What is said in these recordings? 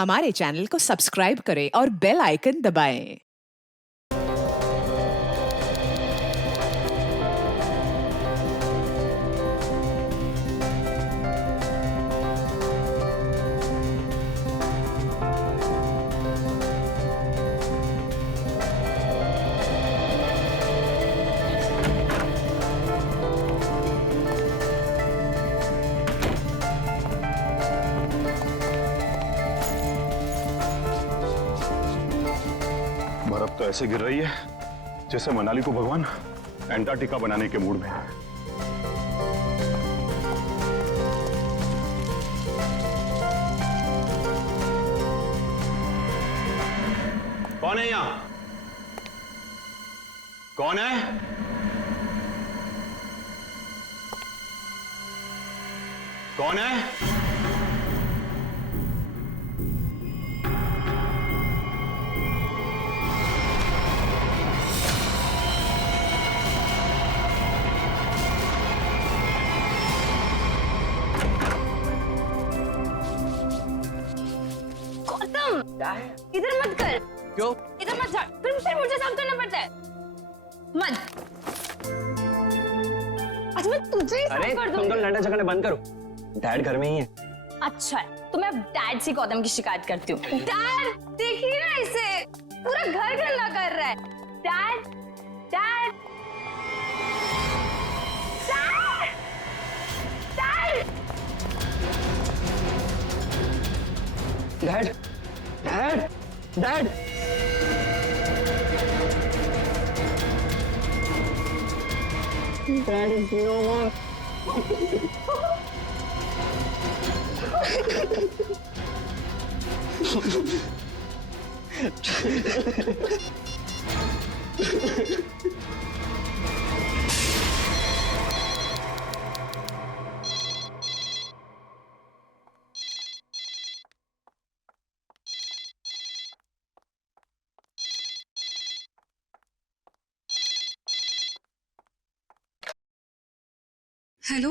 हमारे चैनल को सब्सक्राइब करें और बेल आइकन दबाएं। बर्फ तो ऐसे गिर रही है जैसे मनाली को भगवान एंटार्क्टिका बनाने के मूड में है। कौन है यहां? कौन है? कौन है? इधर मत कर। क्यों? इधर मत जा, फिर मुझे साफ करना पड़ता है। मत। अच्छा मैं तुझे ही साफ कर दूंगी। तुम तो लड़ने झगड़ने बंद करो। डैड घर में ही है। अच्छा है, तो मैं डैड से गौतम की शिकायत करती हूँ। डैड देखिए ना इसे, पूरा घर गंदा कर रहा है। Dad, dad, dad, dad, dad, dad, dad is no more. Hello.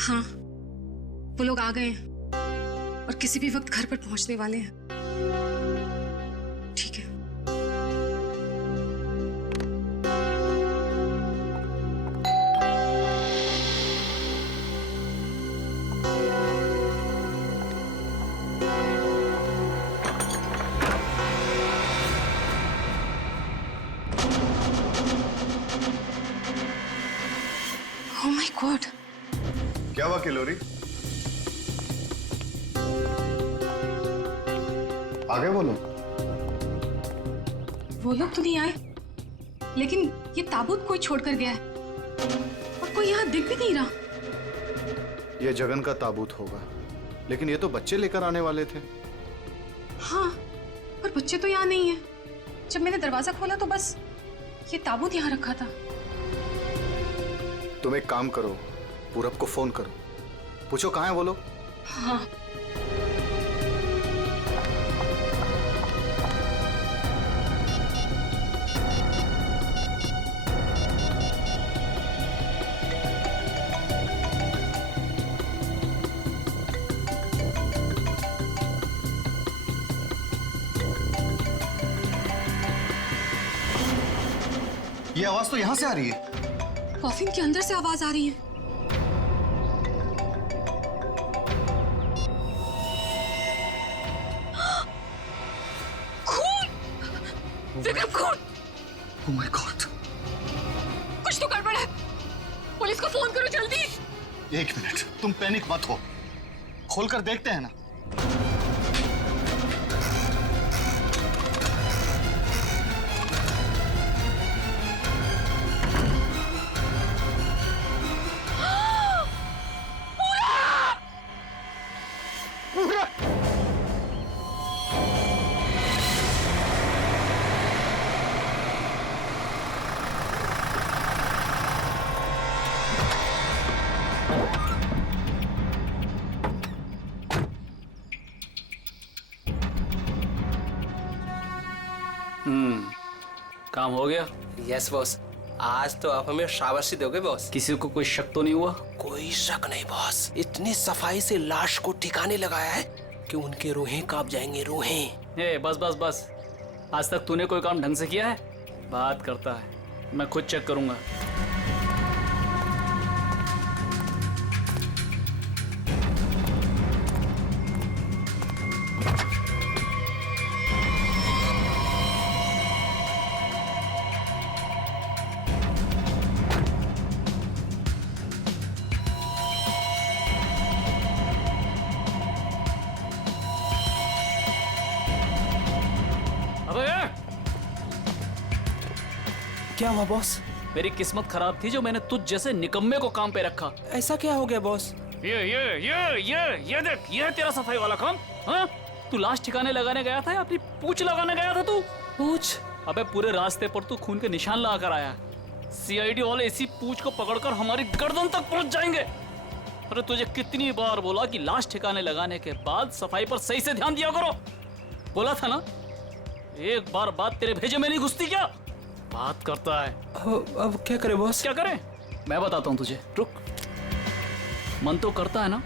हाँ, वो लोग आ गए हैं और किसी भी वक्त घर पर पहुंचने वाले हैं। ठीक है। Oh my God. क्या हुआ किलोरी? आ गए वो लोग? वो लोग तो नहीं आए, लेकिन ये ताबूत कोई छोड़कर गया है और कोई यहाँ दिख भी नहीं रहा। ये जगन का ताबूत होगा, लेकिन ये तो बच्चे लेकर आने वाले थे। हाँ, पर बच्चे तो यहाँ नहीं है। जब मैंने दरवाजा खोला तो बस ये ताबूत यहाँ रखा था। तुम एक काम करो, पूरब को फोन करो, पूछो कहाँ है वो लोग। हाँ। ये आवाज तो यहाँ से आ रही है। कॉफिन के अंदर से आवाज आ रही है। खून! विक्रम, खून! Oh my God! कुछ तो गड़बड़ है। पुलिस को फोन करो जल्दी। एक मिनट, तुम पैनिक मत हो, खोलकर देखते हैं ना। काम हो गया। यस बॉस, आज तो आप हमें शाबाशी दोगे बॉस। किसी को कोई शक तो नहीं हुआ? कोई शक नहीं बॉस, इतनी सफाई से लाश को ठिकाने लगाया है कि उनके रूहें कांप जाएंगे, रूहें। ए बस बस बस, आज तक तूने कोई काम ढंग से किया है? बात करता है, मैं खुद चेक करूंगा। क्या हुआ बॉस? मेरी किस्मत खराब थी जो मैंने तुझ जैसे निकम्मे को काम पे रखा। ऐसा क्या हो गया बॉस? ये देख, ये है तेरा सफाई वाला काम। हाँ, तू लाश ठिकाने लगाने गया था या अपनी पूंछ लगाने गया था तू? पूछ? अबे पूरे रास्ते पर तू खून के निशान लगा कर आया। सीआईडी वाले इसी पूंछ को पकड़कर हमारी गर्दन तक पहुंच जाएंगे। अरे तुझे कितनी बार बोला कि लाश ठिकाने लगाने के बाद सफाई पर सही से ध्यान दिया करो। बोला था ना, एक बार बात तेरे भेजे में नहीं घुसती क्या? बात करता है। अब क्या करे बॉस? क्या करें? मैं बताता हूं तुझे, रुक। मन तो करता है ना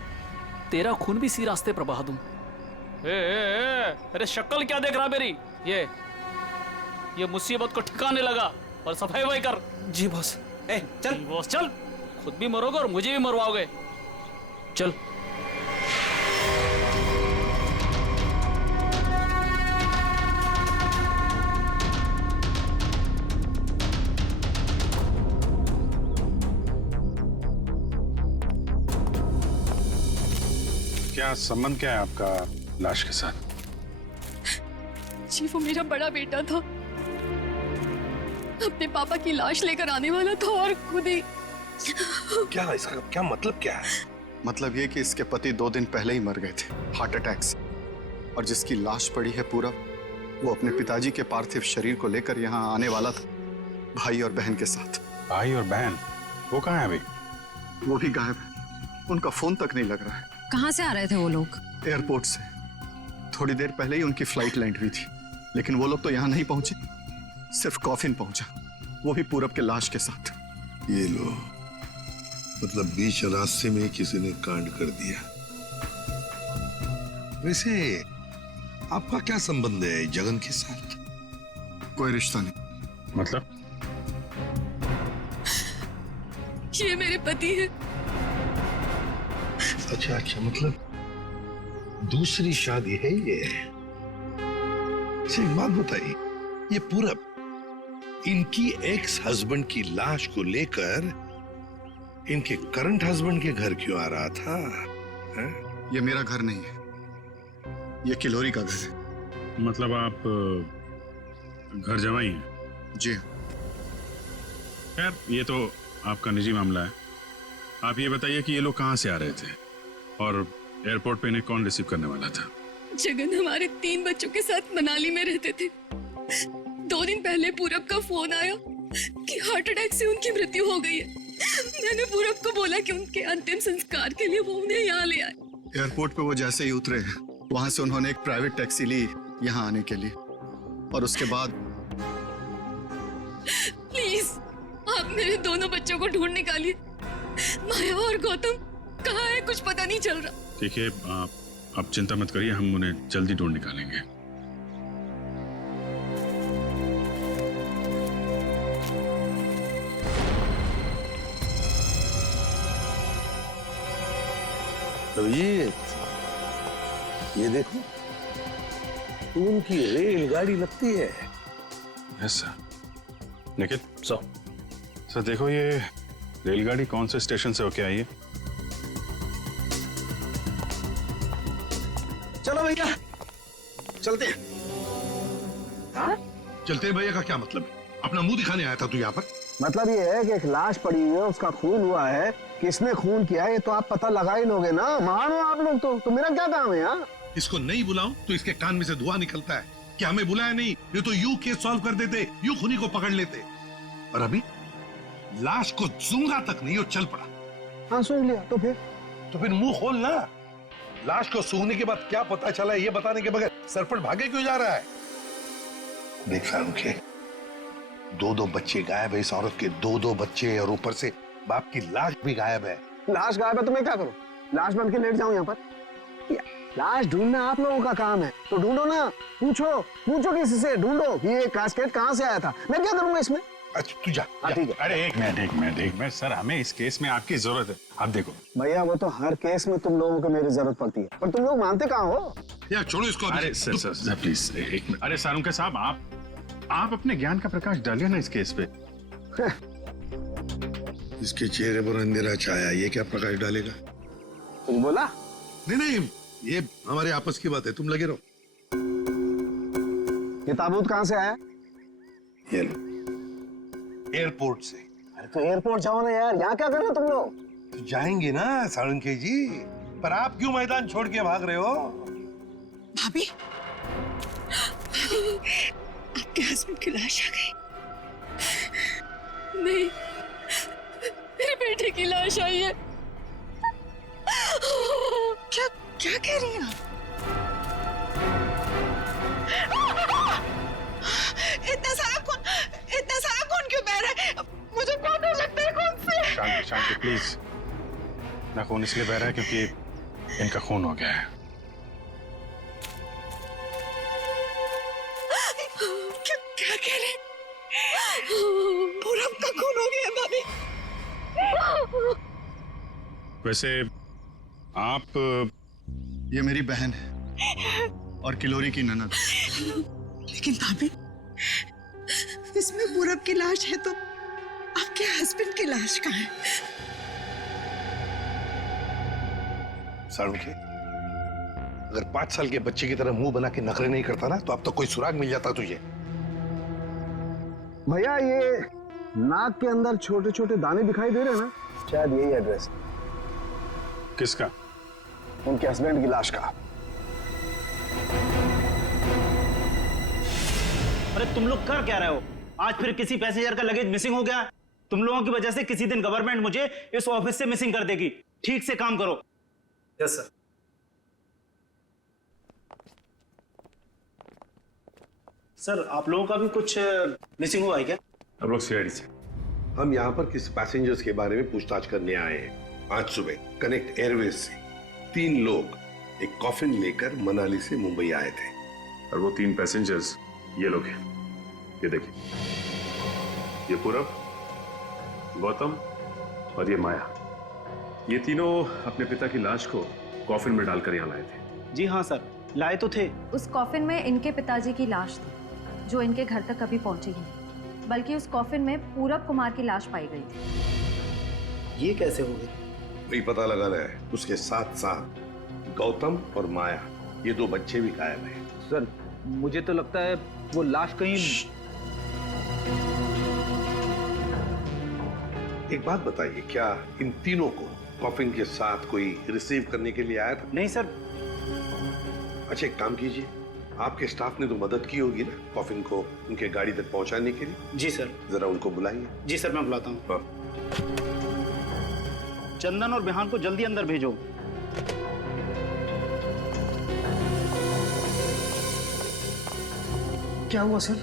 तेरा खून भी इसी रास्ते पर बहा दूं। अरे शक्ल क्या देख रहा मेरी? ये मुसीबत को ठिकाने लगा और सफाई वही कर। जी बॉस। ए चल बॉस चल, खुद भी मरोगे और मुझे भी मरवाओगे। चल। क्या संबंध क्या है आपका लाश के साथ? जी वो मेरा बड़ा बेटा था, अपने पापा की लाश लेकर आने वाला था और खुद ही। क्या इसका क्या मतलब क्या है? मतलब ये कि इसके पति 2 दिन पहले ही मर गए थे हार्ट अटैक से, और जिसकी लाश पड़ी है पूरा, वो अपने पिताजी के पार्थिव शरीर को लेकर यहाँ आने वाला था, भाई और बहन के साथ। भाई और बहन वो कहाँ है अभी? वो भी गायब है, उनका फोन तक नहीं लग रहा है। कहाँ से आ रहे थे वो लोग? एयरपोर्ट से। थोड़ी देर पहले ही उनकी फ्लाइट लैंड हुई थी, लेकिन वो लोग तो यहाँ नहीं पहुंचे, सिर्फ कॉफिन पहुंचा, वो भी पूरब के लाश के साथ। ये लो, मतलब बीच रास्ते में किसी ने कांड कर दिया। वैसे आपका क्या संबंध है जगन के साथ? कोई रिश्ता नहीं। मतलब? ये मेरे पति है। अच्छा अच्छा, मतलब दूसरी शादी है ये? अच्छा एक बात बताइए, ये पूरब इनकी एक्स हस्बैंड की लाश को लेकर इनके करंट हस्बैंड के घर क्यों आ रहा था? है? ये मेरा घर नहीं है, ये किलोरी का घर है। मतलब आप घर जमाई हैं? जी। खैर ये तो आपका निजी मामला है। आप ये बताइए कि ये लोग कहाँ से आ रहे थे और एयरपोर्ट पे इन्हें कौन रिसीव करने वाला था? जगन हमारे 3 बच्चों के साथ मनाली में रहते थे। 2 दिन पहले पूरब का फोन आया कि हार्ट अटैक से उनकी मृत्यु हो गई है। मैंने पूरब को बोला कि उनके अंतिम संस्कार के लिए वो उन्हें यहाँ ले आए। एयरपोर्ट पे वो जैसे ही उतरे, वहां से उन्होंने एक प्राइवेट टैक्सी ली यहाँ आने के लिए, और उसके बाद। प्लीज आप मेरे दोनों बच्चों को ढूंढ निकालिए। माया और गौतम कहाँ है, कुछ पता नहीं चल रहा। ठीक है, आप चिंता मत करिए, हम उन्हें जल्दी ढूंढ निकालेंगे। तो ये देखो, उनकी रेलगाड़ी लगती है। Yes sir. निखिल सर देखो, ये रेलगाड़ी कौन से स्टेशन से होके आई है? चलो भैया चलते हैं। चलते हैं भैया का क्या मतलब है? अपना मुंह दिखाने आया था तू यहाँ पर? मतलब ये है कि एक लाश पड़ी हुई है, उसका खून हुआ है, किसने खून किया है ये तो आप पता लगा ही लोगे ना। महान हो आप लोग तो मेरा क्या काम है यार? इसको नहीं बुलाऊं तो इसके कान में से धुआं निकलता है कि हमें बुलाया नहीं, ये तो यूं केस सॉल्व कर देते, यूं खूनी को पकड़ लेते। और अभी लाश को सूंघा तक नहीं, वो चल पड़ा। हाँ सूंघ लिया तो फिर मुंह खोल ना। लाश को सूंघने के बाद क्या पता चला ये बताने के बगैर सरपट भागे क्यों जा रहा है? देख फारूक के 2 बच्चे गायब है, इस औरत के 2 बच्चे, और ऊपर से बाप की लाश भी गायब है। लाश गायब है तो मैं क्या करूं? लाश बन के लेट जाऊं यहाँ पर? लाश ढूंढना आप लोगों का काम है, तो ढूंढो ना। पूछो किसी से, ढूंढो कि ये कैस्केट कहाँ से आया था। मैं क्या करूंगा इसमें? अच्छा तू जा। ठीक है। अरे एक मिनट सर, हमें इस केस में आपकी जरूरत है। आप देखो भैया, वो तो हर केस में तुम लोगों को मेरी जरूरत पड़ती है, पर तुम लोग मानते कहाँ हो? यार छोड़ो इसको अभी। अरे सर प्लीज एक मिनट। अरे सारुंके साहब, आप अपने ज्ञान का प्रकाश डालिए ना इस केस पे। इसके चेहरे पर अंधेरा छाया, ये क्या प्रकाश डालेगा? कुछ बोला? नहीं, ये हमारे आपस की बात है, तुम लगे रहो। ये ताबूत कहाँ से आया? ये लो, एयरपोर्ट से। अरे तो एयरपोर्ट जाओ ना यार, यहाँ क्या कर रहे हो तुम लोग? तो जाएंगे ना साळुंखे जी, पर आप क्यों मैदान छोड़ के भाग रहे हो? भाभी, आपके हस्बैंड की लाश आ गई। नहीं, मेरे बेटे की लाश आई है। क्या कह रही हैं आप? इतना सारा खून क्यों बह रहा है? मुझे बहुत डर लगता है खून से। शांति प्लीज। ना खून इसलिए बह रहा है क्योंकि इनका खून हो गया है। क्या कह रहे हैं? पूरब का खून हो गया भाभी। वैसे आप, ये मेरी बहन है और किलोरी की ननद। लेकिन भाभी, इसमें पूरब की लाश है तो आपके हस्बैंड की लाश कहाँ है? साळुंखे, अगर 5 साल के बच्चे की तरह मुंह बना के नखरे नहीं करता ना, तो अब तक कोई सुराग मिल जाता तुझे। भैया, ये नाक के अंदर छोटे छोटे दाने दिखाई दे रहे हैं ना, शायद यही एड्रेस। किसका? उनके हस्बैंड की लाश का। अरे तुम लोग कर क्या रहे हो? आज फिर किसी पैसेंजर का लगेज मिसिंग हो गया। तुम लोगों की वजह से किसी दिन गवर्नमेंट मुझे इस ऑफिस से मिसिंग कर देगी। ठीक से काम करो। Yes sir. सर, आप लोगों का भी कुछ मिसिंग हुआ है क्या? हम लोग सीआईडी से। हम यहाँ पर किसी पैसेंजर्स के बारे में पूछताछ करने आए हैं। आज सुबह कनेक्ट एयरवेज से 3 लोग एक कॉफिन लेकर मनाली से मुंबई आए थे। और वो 3 पैसेंजर्स ये लोग हैं। ये देखिए, ये पूरब, गौतम और ये माया। ये तीनों अपने पिता की लाश को कॉफिन में डालकर यहाँ लाए थे। जी हाँ सर, लाए तो थे। उस कॉफिन में इनके पिताजी की लाश थी, जो इनके घर तक कभी पहुंची ही नहीं, बल्कि उस कॉफिन में पूरब कुमार की लाश पाई गई थी। ये कैसे हो गई? वही पता लगाना है। उसके साथ साथ गौतम और माया, ये 2 बच्चे भी गायब हैं। सर, मुझे तो लगता है वो लाश कहीं। एक बात बताइए, क्या इन तीनों को कॉफिन के साथ कोई रिसीव करने के लिए आया था? नहीं सर। अच्छा, एक काम कीजिए, आपके स्टाफ ने तो मदद की होगी ना कॉफिन को उनके गाड़ी तक पहुंचाने के लिए। जी सर। जरा उनको बुलाइए। जी सर, मैं बुलाता हूँ। हाँ। चंदन और बिहान को जल्दी अंदर भेजो। क्या हुआ सर?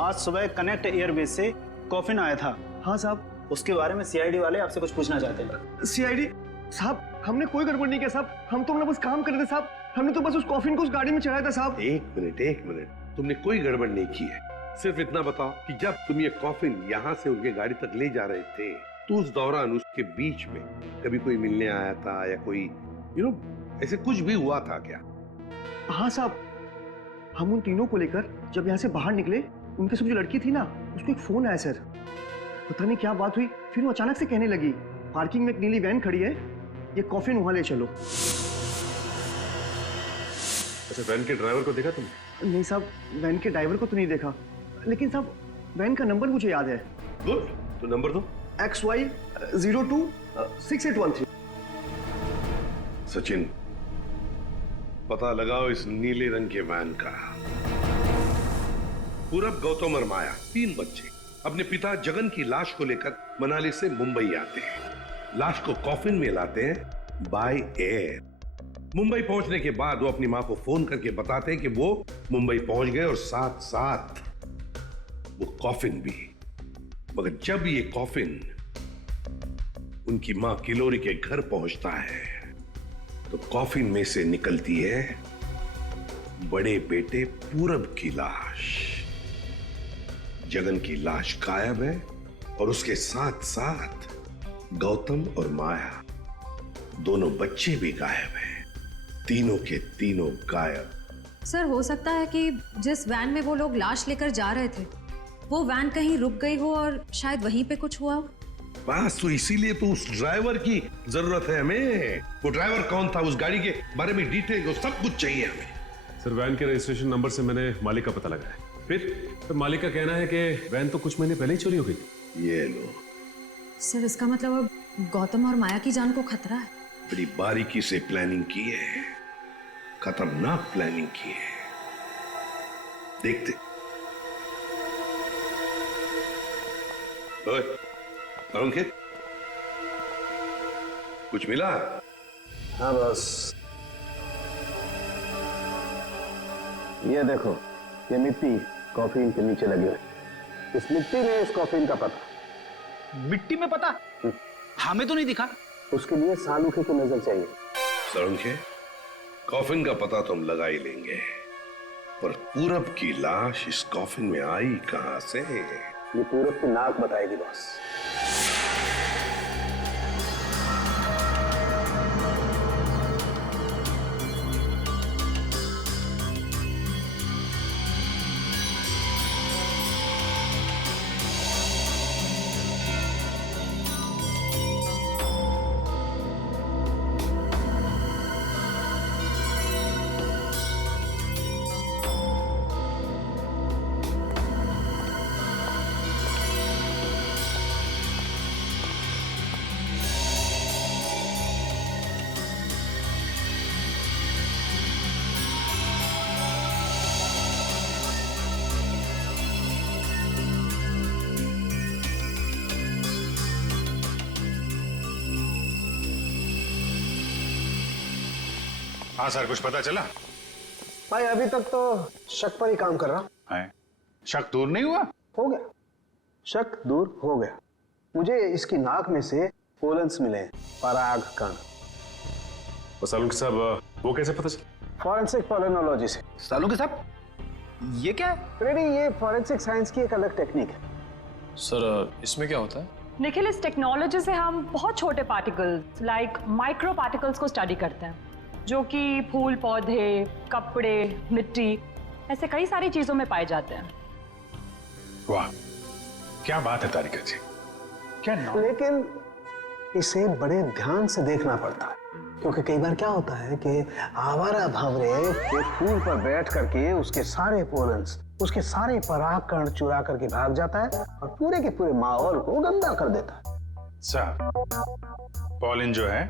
आज सुबह कनेक्ट एयरवेज से कॉफिन आया था। हाँ साहब। उसके बारे में सीआईडी वाले आपसे कुछ पूछना चाहते हैं। सीआईडी साहब, हमने कोई गड़बड़ नहीं किया साहब। हम तो बस काम कर रहे थे साहब। हमने तो बस उस कॉफिन को उस गाड़ी में चढ़ाया था साहब। एक मिनट, तुमने कोई गड़बड़ नहीं की है। सिर्फ इतना बताओ कि जब तुम ये कॉफिन यहाँ से उनके गाड़ी तक ले जा रहे थे, तो उस दौरान उसके बीच में कभी कोई मिलने आया था या कोई ऐसे कुछ भी हुआ था क्या? हाँ साहब, हम उन तीनों को लेकर जब यहाँ से बाहर निकले, उनके साथ जो लड़की थी ना, उसको एक फोन आया सर। पता नहीं क्या बात हुई, फिर वो अचानक से कहने लगी, पार्किंग में एक नीली वैन खड़ी है, ये कॉफिन वहां ले चलो। अच्छा, वैन के ड्राइवर को देखा तुमने? नहीं साहब, वैन के ड्राइवर को तो नहीं देखा, लेकिन साहब वैन का नंबर मुझे याद है। गुड, तो नंबर दो। XY026813। सचिन, पता लगाओ इस नीले रंग के वैन का। पूरब, गौतम और माया 3 बच्चे अपने पिता जगन की लाश को लेकर मनाली से मुंबई आते हैं। लाश को कॉफिन में लाते हैं बाय एयर। मुंबई पहुंचने के बाद वो अपनी मां को फोन करके बताते हैं कि वो मुंबई पहुंच गए और साथ साथ वो कॉफिन भी। मगर जब ये कॉफिन उनकी मां किलोरी के घर पहुंचता है, तो कॉफिन में से निकलती है बड़े बेटे पूरब की लाश। जगन की लाश गायब है और उसके साथ साथ गौतम और माया दोनों बच्चे भी गायब हैं। तीनों के तीनों गायब। सर, हो सकता है कि जिस वैन में वो लोग लाश लेकर जा रहे थे वो वैन कहीं रुक गई हो और शायद वहीं पे कुछ हुआ हो। बस तो इसीलिए तो उस ड्राइवर की जरूरत है हमें। वो ड्राइवर कौन था, उस गाड़ी के बारे में डिटेल सब कुछ चाहिए हमें। सर वैन के रजिस्ट्रेशन नंबर से मैंने मालिक का पता लगाया। फिर मालिक का कहना है कि वैन तो कुछ महीने पहले ही चोरी हो गई। ये लो। सर, इसका मतलब अब गौतम और माया की जान को खतरा है। बड़ी बारीकी से प्लानिंग की है, खतरनाक प्लानिंग की है। देखते। ओए, अंकित, कुछ मिला? हाँ बस, ये देखो, ये मिट्टी कॉफिन के नीचे लगी हुई। इस मिट्टी में इस कॉफिन का पता। मिट्टी में पता? हमें तो नहीं दिखा। उसके लिए सालूखे की नजर चाहिए। सड़ुंखे, कॉफिन का पता तो हम लगा ही लेंगे, पर पूरब की लाश इस कॉफिन में आई कहां से? ये पूरब की नाक बताएगी बॉस। हाँ सर, कुछ पता चला? भाई अभी तक तो शक पर ही काम कर रहा है। शक दूर नहीं हुआ? हो गया, शक दूर हो गया। मुझे इसकी नाक में से पोलन्स मिले, पराग कण। सालुंखे साहब, वो कैसे पता चला? फॉरेंसिक पोलिनोलॉजी से। सालुंखे साहब, ये क्या है? रेडी, ये फॉरेंसिक साइंस की एक अलग टेक्निक है। सर, इसमें क्या होता है? निखिल, इस टेक्नोलॉजी से हम बहुत छोटे पार्टिकल्स लाइक माइक्रो पार्टिकल्स को स्टडी करते हैं, जो कि फूल, पौधे, कपड़े, मिट्टी, ऐसे कई सारी चीजों में पाए जाते हैं। वाह, क्या बात है तारिका जी, क्या नाम? लेकिन इसे बड़े ध्यान से देखना पड़ता है, क्योंकि कई बार क्या होता है कि आवारा भंवरे के फूल पर बैठ करके उसके सारे पोलन्स, उसके सारे पराग कण चुरा करके भाग जाता है और पूरे के पूरे माहौल को गंदा कर देता है। पॉलिन जो है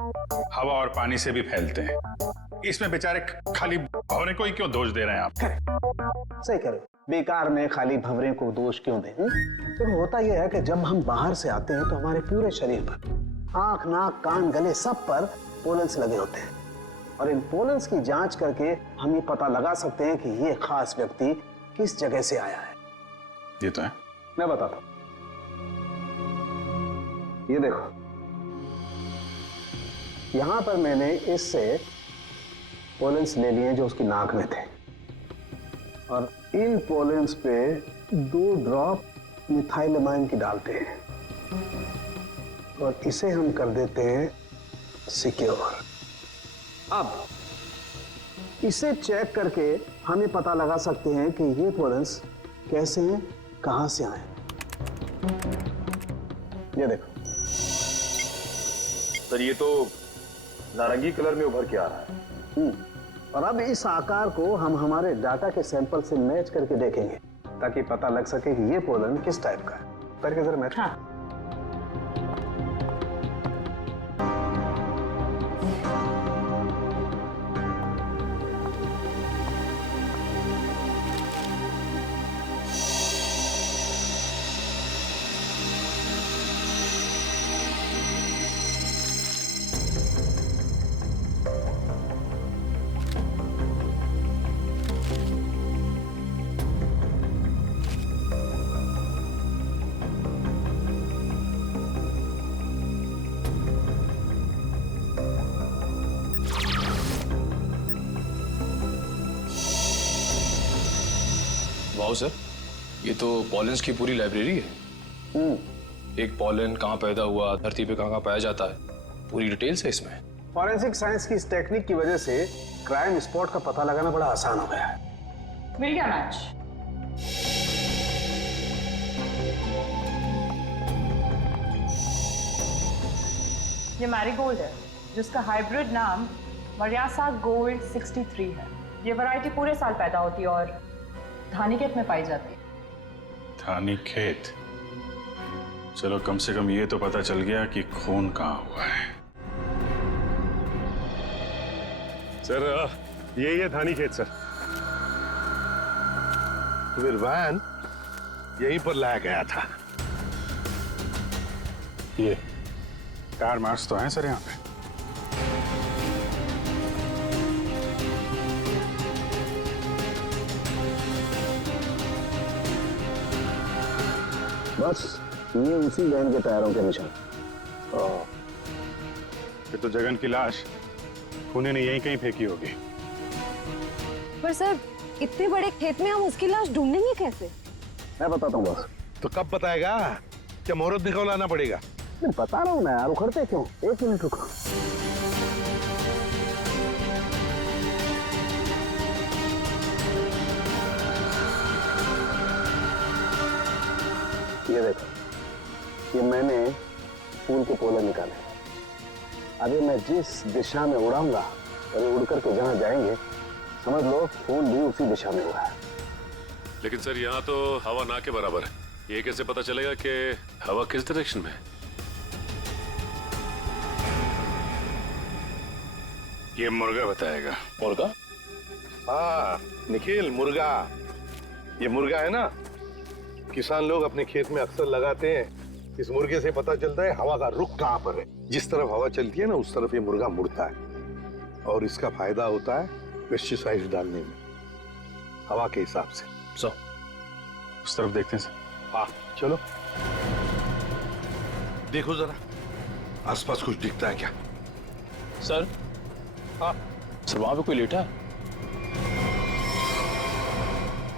हवा और पानी से भी फैलते हैं। इसमें बेचारे खाली भंवरे को ही क्यों दोष दे रहे हैं आप? सही कह रहे हो, बेकार में खाली भंवरे को दोष क्यों दें? तो होता यह है कि जब हम बाहर से आते हैं तो हमारे पूरे शरीर पर, आंख, नाक, कान, गले, सब पर पोलन्स लगे होते हैं, और इन पोलन्स की जांच करके हम ये पता लगा सकते हैं कि ये खास व्यक्ति किस जगह से आया है। ये तो है। मैं बताता हूं, ये देखो, यहां पर मैंने इससे पोलन्स ले लिए जो उसकी नाक में थे, और इन पोलन्स पे 2 ड्रॉप मिथाइलमाइन की डालते हैं और इसे हम कर देते हैं सिक्योर। अब इसे चेक करके हमें पता लगा सकते हैं कि ये पोलन्स कैसे हैं, कहां से आए। ये देखो सर, ये तो नारंगी कलर में उभर के आ रहा है। और अब इस आकार को हम हमारे डाटा के सैंपल से मैच करके देखेंगे, ताकि पता लग सके कि ये पोलन किस टाइप का है। करके जरा मैच। हाँ। हाउ सर, ये तो पॉलेंस की पूरी लाइब्रेरी है। एक पॉलन कहाँ पैदा हुआ, धरती पे कहाँ पाया जाता है, पूरी डिटेल्स है इसमें। फॉरेंसिक साइंस की इस टेक्निक की वजह से क्राइम स्पॉट का पता लगाना बड़ा आसान हो गया है। मिल गया मैच। ये मैरीगोल्ड है जिसका हाइब्रिड नाम मरियासा गोल्ड 63 है। ये वैरायटी पूरे साल पैदा होती है और धानीखेत में पाई जाती है। धानीखेत? चलो कम से कम ये तो पता चल गया कि खून कहाँ हुआ है। सर यही है धानीखेत सर। फिर वैन यहीं पर लाया गया था। ये कार मार्क्स तो हैं सर यहाँ पे। बस ये उसी वैन के टायरों के निशान। फिर तो जगन की लाश खूनी ने यहीं कहीं फेंकी होगी। पर सर इतने बड़े खेत में हम उसकी लाश ढूंढेंगे कैसे? मैं बताता हूँ बस। तो कब बताएगा? क्या मुहूर्त निकलवाना पड़ेगा? मैं बता रहा हूँ ना यार, उखड़ते क्यों? 1 मिनट रुको। ये देखो, ये मैंने फूल के पोले निकाले। अभी मैं जिस दिशा में उड़ाऊंगा और ये उड़ करके जहां जाएंगे समझ लो फूल भी उसी दिशा में उड़ा है। लेकिन सर यहाँ तो हवा ना के बराबर है, ये कैसे पता चलेगा कि हवा किस डायरेक्शन में है? ये मुर्गा बताएगा। मुर्गा? हाँ निखिल, मुर्गा। ये मुर्गा है ना, किसान लोग अपने खेत में अक्सर लगाते हैं। इस मुर्गे से पता चलता है हवा का रुख कहाँ पर है। जिस तरफ हवा चलती है ना उस तरफ ये मुर्गा मुड़ता है और इसका फायदा होता है पेस्टिसाइड्स डालने में, हवा के हिसाब से। उस तरफ देखते हैं सर। हाँ चलो देखो जरा आसपास कुछ दिखता है क्या? सर? हाँ सर वहां पे कोई लेटा है।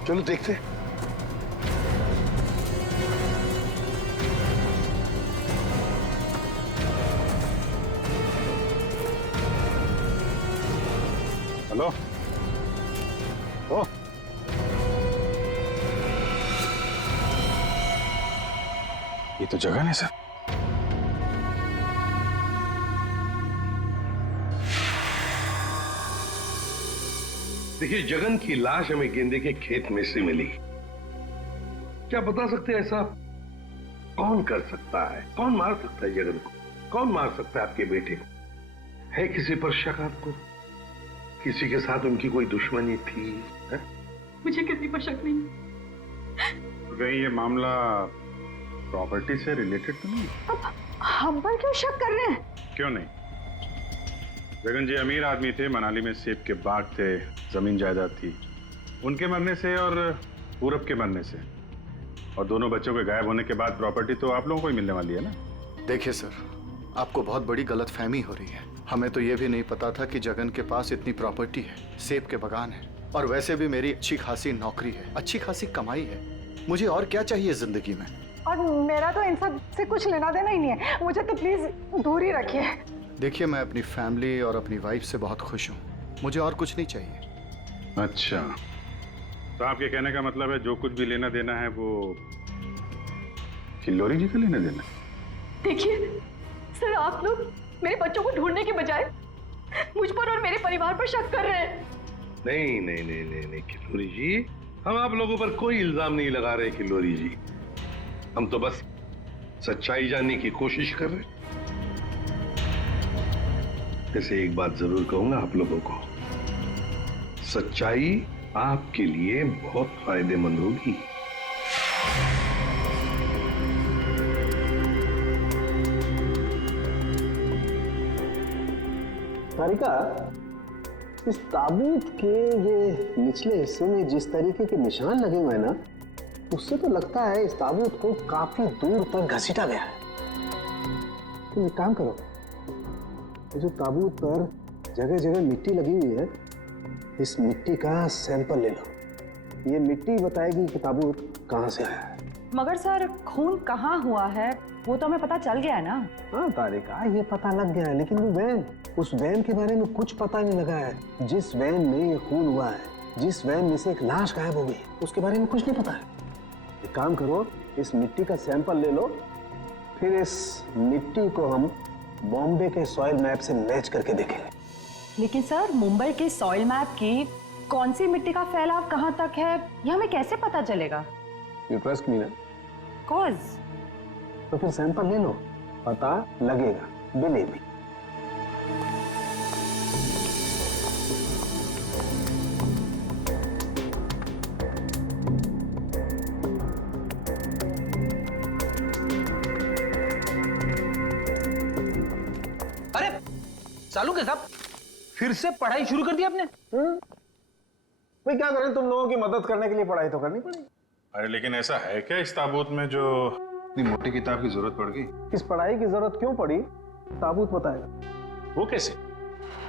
चलो देखते हैं। हेलो? ओ ये तो जगह है सर। देखिए जगन की लाश हमें गेंदे के खेत में से मिली। क्या बता सकते हैं ऐसा कौन कर सकता है? कौन मार सकता है जगन को? कौन मार सकता है आपके बेटे को? है किसी पर शक आपको? किसी के साथ उनकी कोई दुश्मनी थी? है? मुझे किसी पर शक नहीं। तो कहीं ये मामला प्रॉपर्टी से रिलेटेड तो नहीं? अब हम पर क्यों शक कर रहे हैं? क्यों नहीं? जगन जी अमीर आदमी थे, मनाली में सेब के बाग थे, जमीन जायदाद थी। उनके मरने से और पूरब के मरने से और दोनों बच्चों के गायब होने के बाद प्रॉपर्टी तो आप लोगों को ही मिलने वाली है ना। देखिए सर, आपको बहुत बड़ी गलतफहमी हो रही है। हमें तो ये भी नहीं पता था कि जगन के पास इतनी प्रॉपर्टी है, सेब के बागान है और वैसे भी मेरी अच्छी खासी नौकरी है, अच्छी खासी कमाई है। मुझे और क्या चाहिए जिंदगी में? और मेरा तो इन सब से कुछ लेना देना ही नहीं है, मुझे तो प्लीज दूर ही रखिए। देखिए मैं अपनी फैमिली और अपनी वाइफ से बहुत खुश हूँ, मुझे और कुछ नहीं चाहिए। अच्छा, तो आपके कहने का मतलब है जो कुछ भी लेना देना है वो किल्लोरी जी का लेना देना? देखिए सर, आप लोग मेरे बच्चों को ढूंढने के बजाय मुझ पर और मेरे परिवार पर शक कर रहे हैं। नहीं नहीं नहीं नहीं नहीं किल्लोरी जी, हम आप लोगों पर कोई इल्जाम नहीं लगा रहे किल्लोरी जी। हम तो बस सच्चाई जानने की कोशिश कर रहे। जैसे एक बात जरूर कहूंगा आप लोगों को, सच्चाई आपके लिए बहुत फायदेमंद होगी। तारिका, इस ताबूत के ये निचले हिस्से में जिस तरीके के निशान लगे हुए हैं ना, उससे तो लगता है इस ताबूत को काफी दूर तक घसीटा गया है। तुम एक काम करो, ये जो ताबूत पर जगह जगह मिट्टी लगी हुई है, इस मिट्टी का सैंपल ले लो ये मिट्टी बताएगी कि ताबूत कहाँ से आया है। मगर सर खून कहाँ हुआ है वो तो हमें पता चल गया है ना। हाँ तारिका, ये पता लग गया है, लेकिन वो वैन, उस वैन के बारे में कुछ पता नहीं लगा है। जिस वैन में ये खून हुआ है, जिस वैन में से एक लाश गायब हो गई, उसके बारे में कुछ नहीं पता है। एक काम करो, इस मिट्टी का सैंपल ले लो, फिर इस मिट्टी को हम बॉम्बे के सॉइल मैप से मैच करके देखेंगे। लेकिन सर मुंबई के सॉइल मैप की कौन सी मिट्टी का फैलाव कहाँ तक है ये हमें कैसे पता चलेगा? यू ट्रस्ट मी ना? कॉज तो फिर सैंपल ले लो, पता लगेगा, बिलीव मी। अरे सालू के साहब, फिर से पढ़ाई शुरू कर दी आपने? भाई क्या करें, तुम लोगों की मदद करने के लिए पढ़ाई तो करनी पड़ेगी। अरे लेकिन ऐसा है क्या इस ताबूत में जो इतनी मोटी किताब की जरूरत पड़ गई? इस पढ़ाई की जरूरत क्यों पड़ी, ताबूत बताएगा। वो कैसे?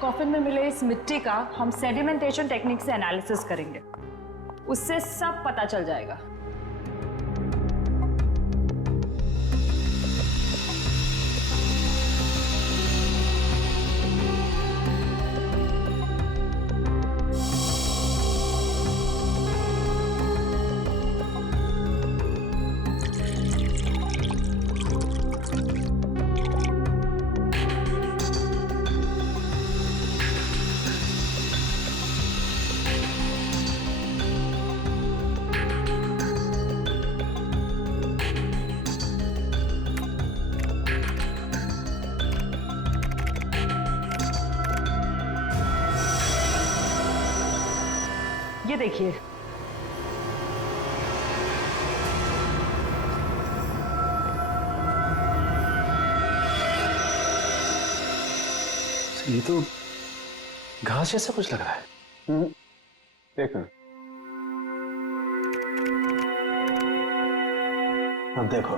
कॉफिन में मिले इस मिट्टी का हम सेडिमेंटेशन टेक्निक से एनालिसिस करेंगे, उससे सब पता चल जाएगा। ये देखिए, ये तो घास जैसा कुछ लग रहा है। देखो, अब देखो,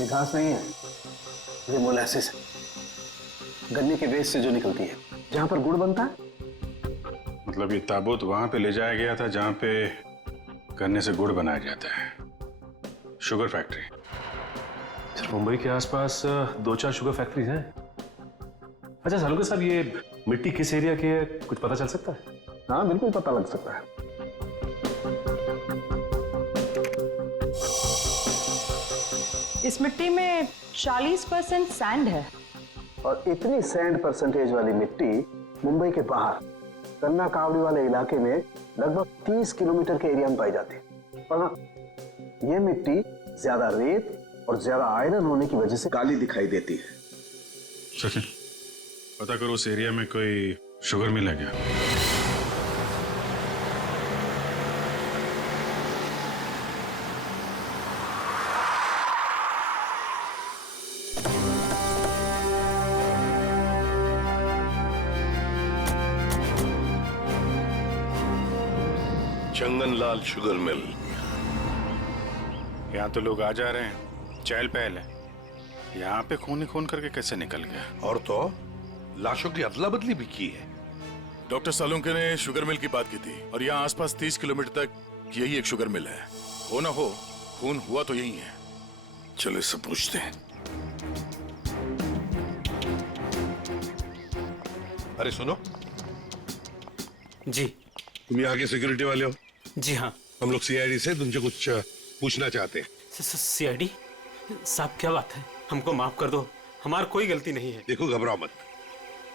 ये घास नहीं है, ये मोलासिस है, गन्ने के वेस्ट से जो निकलती है, जहां पर गुड़ बनता है। मतलब ये ताबूत वहां पे ले जाया गया था जहां पे गन्ने से गुड़ बनाया जाता है, शुगर फैक्ट्री। सर मुंबई के आसपास 2-4 शुगर फैक्ट्रीज हैं। अच्छा सालू के साहब, ये मिट्टी किस एरिया की है, कुछ पता चल सकता है? हाँ बिल्कुल पता लग सकता है। इस मिट्टी में 40% सैंड है। और इतनी सैंड परसेंटेज वाली मिट्टी मुंबई के बाहर कन्ना कावड़ी वाले इलाके में लगभग 30 किलोमीटर के एरिया में पाई जाती है। पर हाँ, ये मिट्टी ज्यादा रेत और ज्यादा आयरन होने की वजह से काली दिखाई देती है। सचिन, पता करो उस एरिया में कोई शुगर मिल है क्या? चंगनलाल शुगर मिल। यहाँ तो लोग आ जा रहे हैं, चहल पहल है। यहाँ पे खून ही खून करके कैसे निकल गया? और तो लाशों की अदला बदली भी की है। डॉक्टर सालुंके ने शुगर मिल की बात की थी और यहाँ आसपास 30 किलोमीटर तक यही एक शुगर मिल है। हो ना हो, खून हुआ तो यही है। चलो इससे पूछते हैं। अरे सुनो जी। तुम यहाँ के सिक्योरिटी वाले हो? जी हाँ। हम लोग सीआईडी से तुमसे कुछ पूछना चाहते हैं। सीआईडी साहब, क्या बात है? हमको माफ कर दो, हमारी कोई गलती नहीं है। देखो घबराओ मत,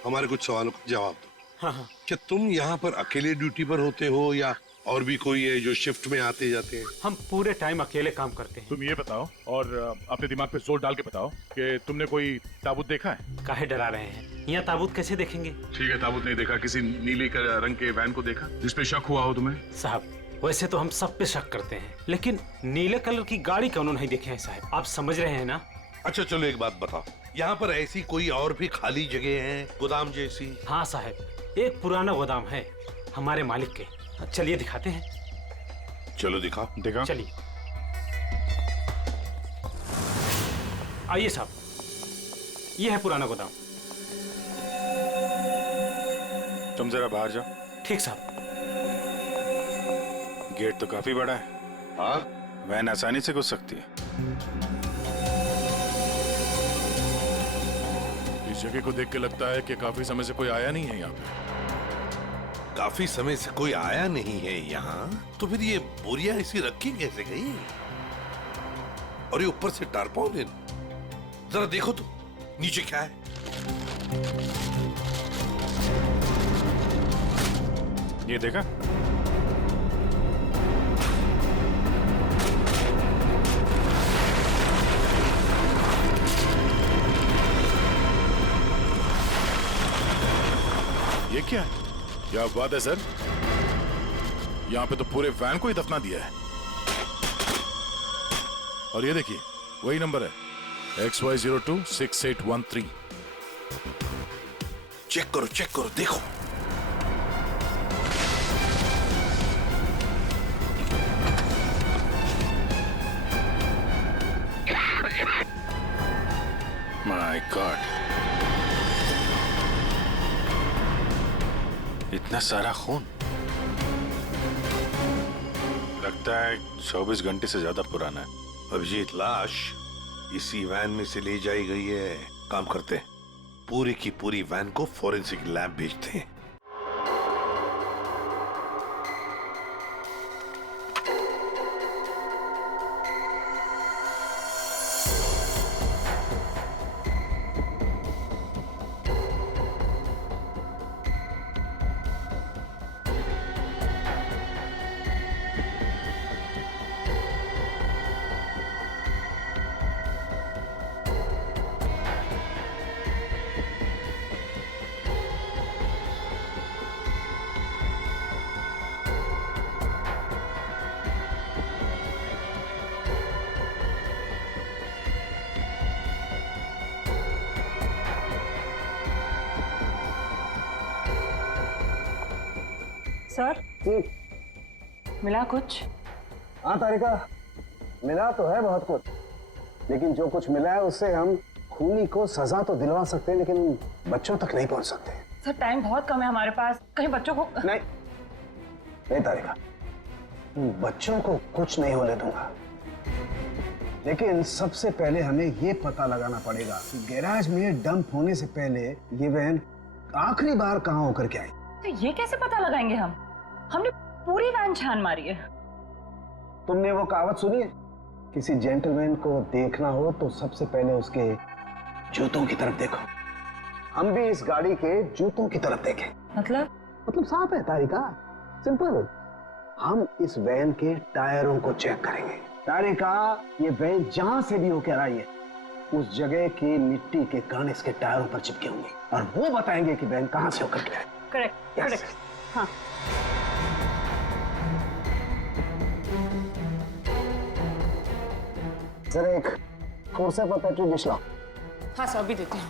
हमारे कुछ सवालों का जवाब दो। हाँ हाँ। क्या तुम यहाँ पर अकेले ड्यूटी पर होते हो या और भी कोई है जो शिफ्ट में आते जाते हैं? हम पूरे टाइम अकेले काम करते हैं। तुम ये बताओ और अपने दिमाग पे जोर डाल के बताओ कि तुमने कोई ताबूत देखा है? काहे डरा रहे हैं? यहाँ ताबूत कैसे देखेंगे? ठीक है, ताबूत नहीं देखा, किसी नीले रंग के वैन को देखा जिस पे शक हुआ हो तुम्हें? साहब वैसे तो हम सब पे शक करते हैं, लेकिन नीले कलर की गाड़ी क्यों नहीं देखे हैं साहब? आप समझ रहे हैं ना? अच्छा चलो एक बात बताओ, यहाँ पर ऐसी कोई और भी खाली जगह है, गोदाम जैसी? हाँ साहब, एक पुराना गोदाम है हमारे मालिक के। चलिए दिखाते हैं। चलो दिखाओ। दिखा। चलिए आइए साहब, ये है पुराना गोदाम। तुम जरा बाहर जाओ। ठीक साहब। गेट तो काफी बड़ा है। हाँ, वैन आसानी से घुस सकती है। इस जगह को देख के लगता है कि काफी समय से कोई आया नहीं है यहाँ पे। काफी समय से कोई आया नहीं है यहाँ, तो फिर ये बोरियां इसी रखी कैसे गई? और ये ऊपर से टारपॉलिन, जरा देखो तो नीचे क्या है। ये देखा? ये क्या है? क्या बात है सर, यहाँ पे तो पूरे वैन को ही दफना दिया है। और ये देखिए, वही नंबर है XY026813। चेक करो, देखो। माय गॉड, इतना सारा खून। लगता है 24 घंटे से ज्यादा पुराना है। अभिजीत, लाश इसी वैन में से ले जाई गई है। काम करते हैं, पूरी की पूरी वैन को फॉरेंसिक लैब भेजते हैं। सर, मिला कुछ? हाँ तारिका, मिला तो है बहुत कुछ, लेकिन जो कुछ मिला है उससे हम खूनी को सजा तो दिलवा सकते हैं, लेकिन बच्चों तक नहीं पहुंच सकते। सर, टाइम बहुत कम है हमारे पास, कहीं बच्चों को नहीं तारिका, बच्चों को कुछ नहीं होने दूंगा, लेकिन सबसे पहले हमें ये पता लगाना पड़ेगा कि गैराज में डंप होने से पहले ये वैन आखिरी बार कहाँ होकर के आई। तो ये कैसे पता लगाएंगे हम? हमने पूरी वैन छान मारी है। तुमने वो कहावत सुनी है, किसी जेंटलमैन को देखना हो तो सबसे पहले उसके जूतों की तरफ देखो। हम भी इस गाड़ी के जूतों की तरफ देखें। मतलब साफ है तारिका, सिंपल। हम इस वैन के टायरों को चेक करेंगे। तारिका, ये वैन जहां से भी होकर आई है उस जगह की मिट्टी के कण इसके टायरों पर चिपके होंगे और वो बताएंगे कि वैन कहां से होकर के आई। करेक्ट। हाँ। जरा एक कोर्सा पर पेट्रोल डिश लाओ। हाँ सर, अभी देते हैं।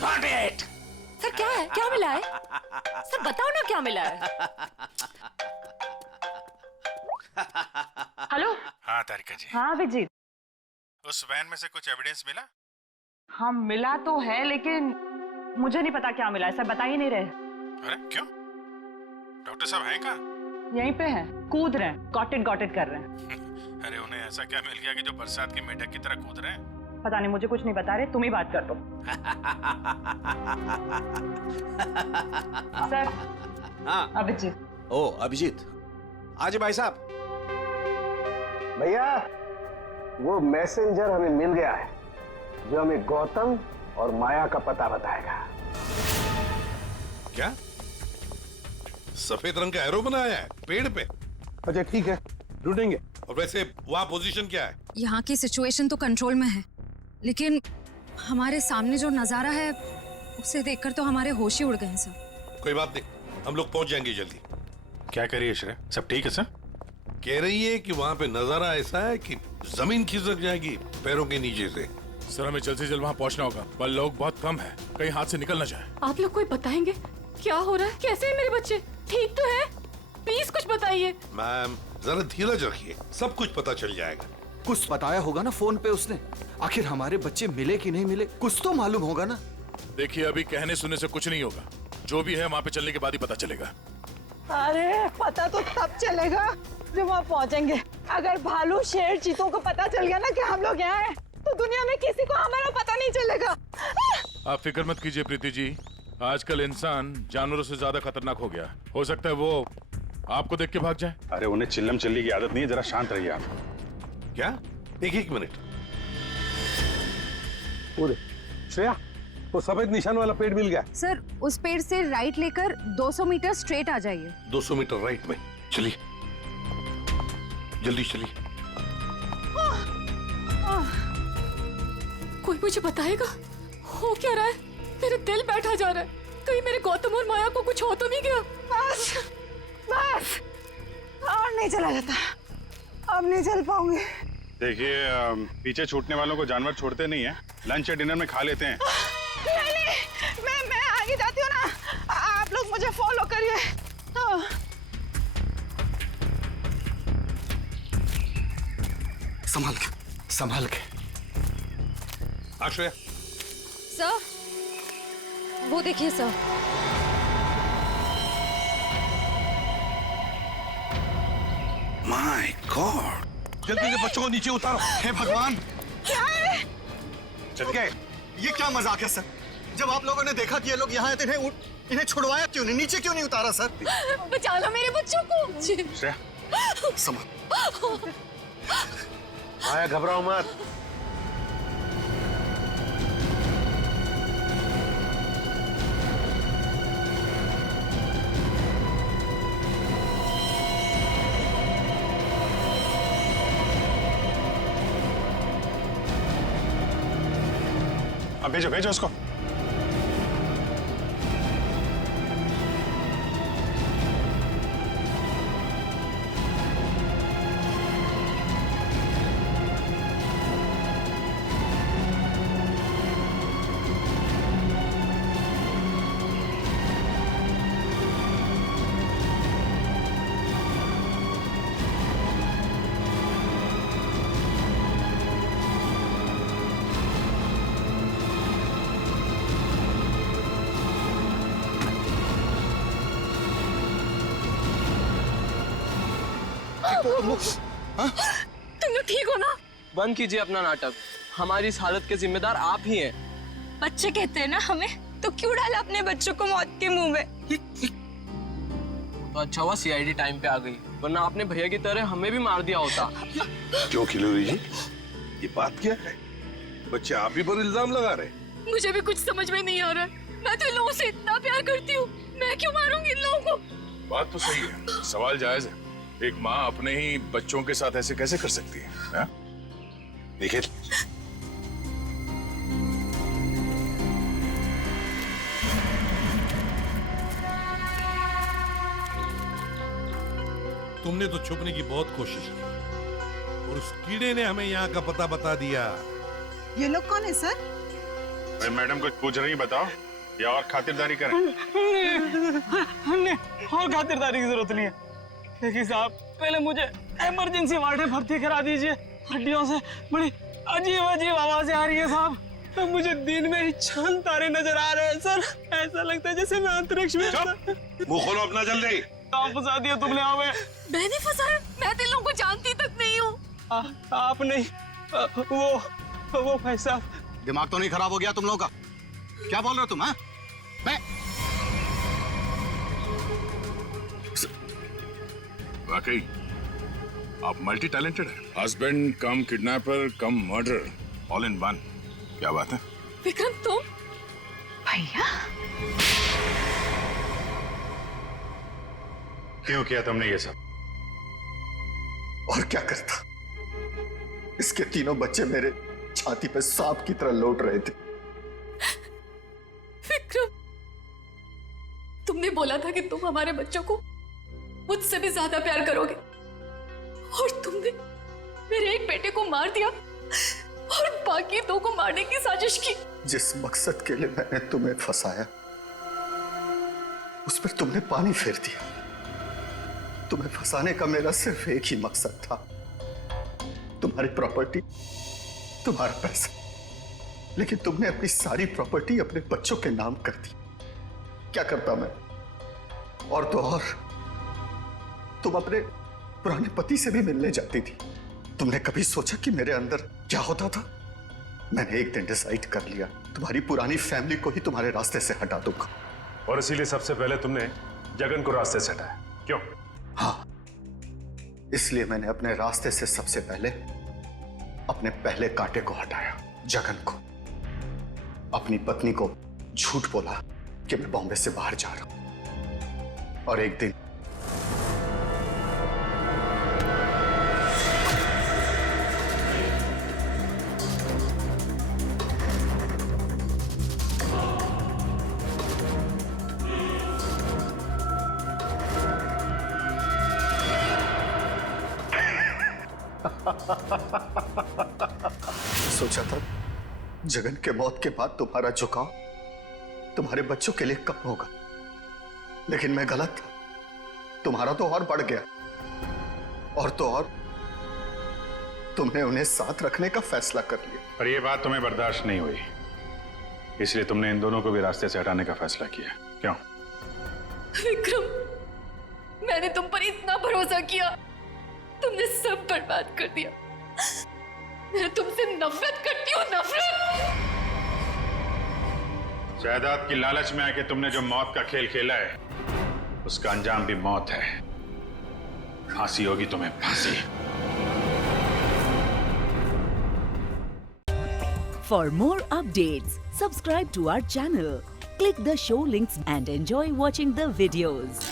Got it! सर, क्या है? क्या मिला है? सर बताओ ना, क्या मिला है? हेलो। हाँ तारिका जी। हाँ अभिजीत। उस वैन में से कुछ एविडेंस मिला? हाँ मिला तो है, लेकिन मुझे नहीं पता क्या मिला है। सर बता ही नहीं रहे। अरे क्यों? डॉक्टर साहब हैं कहाँ? यहीं पे हैं, कूद रहे हैं, गॉट इट कर रहे हैं। अरे उन्हें ऐसा क्या मिल गया कि जो बरसात की मेढक की तरह कूद रहे हैं? पता नहीं, मुझे कुछ नहीं बता रहे, तुम ही बात कर दो। सर। हाँ अभिजीत। ओ अभिजीत, आज भाई साहब। भैया वो मैसेंजर हमें मिल गया है जो हमें गौतम और माया का पता बताएगा। क्या सफेद रंग का एरो बनाया है पेड़ पे? अच्छा ठीक है, ढूंढेंगे। और वैसे वहां पोजीशन क्या है? यहाँ की सिचुएशन तो कंट्रोल में है, लेकिन हमारे सामने जो नजारा है उसे देखकर तो हमारे होश ही उड़ गए हैं सर। कोई बात नहीं, हम लोग पहुंच जाएंगे जल्दी। क्या करिए श्रेया, सब ठीक है सर? कह रही है कि वहां पे नजारा ऐसा है कि जमीन खिसक जाएगी पैरों के नीचे से। सर हमें जल्द से जल्द वहाँ पहुंचना होगा, पर लोग बहुत कम है, कहीं हाथ से निकल ना जाए। आप लोग कोई बताएंगे क्या हो रहा है? कैसे है मेरे बच्चे? ठीक तो है? प्लीज कुछ बताइए। मैम जरा धीरज रखिए, सब कुछ पता चल जाएगा। कुछ बताया होगा ना फोन पे उसने। आखिर हमारे बच्चे मिले कि नहीं मिले, कुछ तो मालूम होगा ना। देखिए अभी कहने सुनने से कुछ नहीं होगा, जो भी है वहाँ पे चलने के बाद ही पता चलेगा। अरे पता तो तब चलेगा जब वहाँ पहुँचेंगे। अगर भालू शेर चीतों को पता चल गया ना कि हम लोग यहाँ हैं, तो दुनिया में किसी को हमारा पता नहीं चलेगा। आप फिक्र मत कीजिए प्रीति जी, आजकल इंसान जानवरों से ज्यादा खतरनाक हो गया। हो सकता है वो आपको देख के भाग जाए। अरे उन्हें चिल्लम चिल्ली की आदत नहीं है, जरा शांत रहिए आप। क्या? एक मिनट। श्रेया, वो सफेद निशान वाला पेड़ मिल गया। सर उस पेड़ से राइट लेकर 200 मीटर स्ट्रेट आ जाइए। 200 मीटर राइट में। चलिए जल्दी चलिए। कोई मुझे बताएगा हो क्या रहा है? मेरा दिल बैठा जा रहा है, कहीं मेरे गौतम और माया को कुछ हो तो नहीं गया? बस और नहीं चला जाता, अब नहीं चल पाऊंगी। देखिए पीछे छूटने वालों को जानवर छोड़ते नहीं है, लंच या डिनर में खा लेते हैं। नहीं, मैं आगे जाती हूँ ना, आप लोग मुझे फॉलो करिए। संभाल के, संभाल के। आश्रया। सर वो देखिए सर। माय गॉड, जल्दी से बच्चों को नीचे उतारो। हे भगवान, क्या है? चल गए। ये क्या मजाक है सर? जब आप लोगों ने देखा कि ये लोग यहाँ आए थे, इन्हें छुड़वाया क्यों नहीं, नीचे क्यों नहीं उतारा सर? बचा लो मेरे बच्चों को। श्रेया संभाल। माया घबराओ मत। अब भेजो भेजो उसको। तुम लोग ठीक हो ना? बंद कीजिए अपना नाटक, हमारी इस हालत के जिम्मेदार आप ही हैं। बच्चे कहते हैं ना हमें, तो क्यों डाला अपने बच्चों को मौत के मुंह में? तो अच्छा हुआ सीआईडी टाइम पे आ गई, वरना आपने भैया की तरह हमें भी मार दिया होता। क्यों खिलोरी जी, ये बात क्या है? बच्चे आप ही पर इल्जाम लगा रहे? मुझे भी कुछ समझ में नहीं आ रहा है। मैं तो इन लोगों से इतना प्यार करती हूँ, मैं क्यों मारूंगी इन लोगों को? बात तो सही है, सवाल जायज है। एक माँ अपने ही बच्चों के साथ ऐसे कैसे कर सकती है? देखिए तुमने तो छुपने की बहुत कोशिश की और उस कीड़े ने हमें यहाँ का पता बता दिया। ये लोग कौन है सर? भाई मैडम कुछ पूछ रही, बताओ या और खातिरदारी करें? हमने और खातिरदारी की जरूरत नहीं है। देखिए साहब, पहले मुझे इमरजेंसी वार्ड में भर्ती करा दीजिए। हड्डियों से बड़ी अजीब अजीब आवाजें आ रही है साहब। तो मुझे दिन में ही चांद तारे नजर आ रहे हैं सर। ऐसा लगता है जैसे मैं अंतरिक्ष में। मुंह खोलो अपना जल्दी। आप फंसा दिया तुमने हमें। मैंने फंसाया? मैं तो इन लोगों को जानती तक नहीं हूँ। आप नहीं, वो भाई साहब। दिमाग तो नहीं खराब हो गया तुम लोगों का? क्या बोल रहे हो तुम? हाँ, मैं वाकई आप मल्टी टैलेंटेड हैं। Husband come kidnapper come murder, all in one. क्या बात है विक्रम, तुम? भैया क्यों किया तुमने ये सब? और क्या करता? इसके तीनों बच्चे मेरे छाती पे सांप की तरह लौट रहे थे। विक्रम, तुमने बोला था कि तुम हमारे बच्चों को मुझसे भी ज्यादा प्यार करोगे, और तुमने मेरे एक बेटे को मार दिया और बाकी दो को मारने की साजिश की। जिस मकसद के लिए मैंने तुम्हें फंसाया उस पर तुमने पानी फेर दिया। तुम्हें फंसाने का मेरा सिर्फ एक ही मकसद था, तुम्हारी प्रॉपर्टी, तुम्हारा पैसा। लेकिन तुमने अपनी सारी प्रॉपर्टी अपने बच्चों के नाम कर दी। क्या करता मैं? और तो और तुम अपने पुराने पति से भी मिलने जाती थी। तुमने कभी सोचा कि मेरे अंदर क्या होता था? मैंने एक दिन डिसाइड कर लिया, तुम्हारी पुरानी फैमिली को ही तुम्हारे रास्ते से हटा दूंगा। और इसीलिए सबसे पहले तुमने जगन को रास्ते से हटाया, क्यों? हाँ, इसलिए मैंने अपने रास्ते से सबसे पहले अपने पहले कांटे को हटाया, जगन को। अपनी पत्नी को झूठ बोला कि मैं बॉम्बे से बाहर जा रहा हूं, और एक दिन सोचा था जगन के मौत के बाद तुम्हारा झुकाव तुम्हारे बच्चों के लिए कम होगा, लेकिन मैं गलत था। तुम्हारा तो और बढ़ गया, और तो और तुमने उन्हें साथ रखने का फैसला कर लिया। पर यह बात तुम्हें बर्दाश्त नहीं हुई, इसलिए तुमने इन दोनों को भी रास्ते से हटाने का फैसला किया, क्यों? विक्रम, मैंने तुम पर इतना भरोसा किया, तुमने सब बर्बाद कर दिया। मैं तुमसे नफरत करती हूँ, नफरत। जायदाद की लालच में आके तुमने जो मौत का खेल खेला है, उसका अंजाम भी मौत है। फांसी होगी तुम्हें, फांसी। For more updates, subscribe to our channel, click the show links and enjoy watching the videos.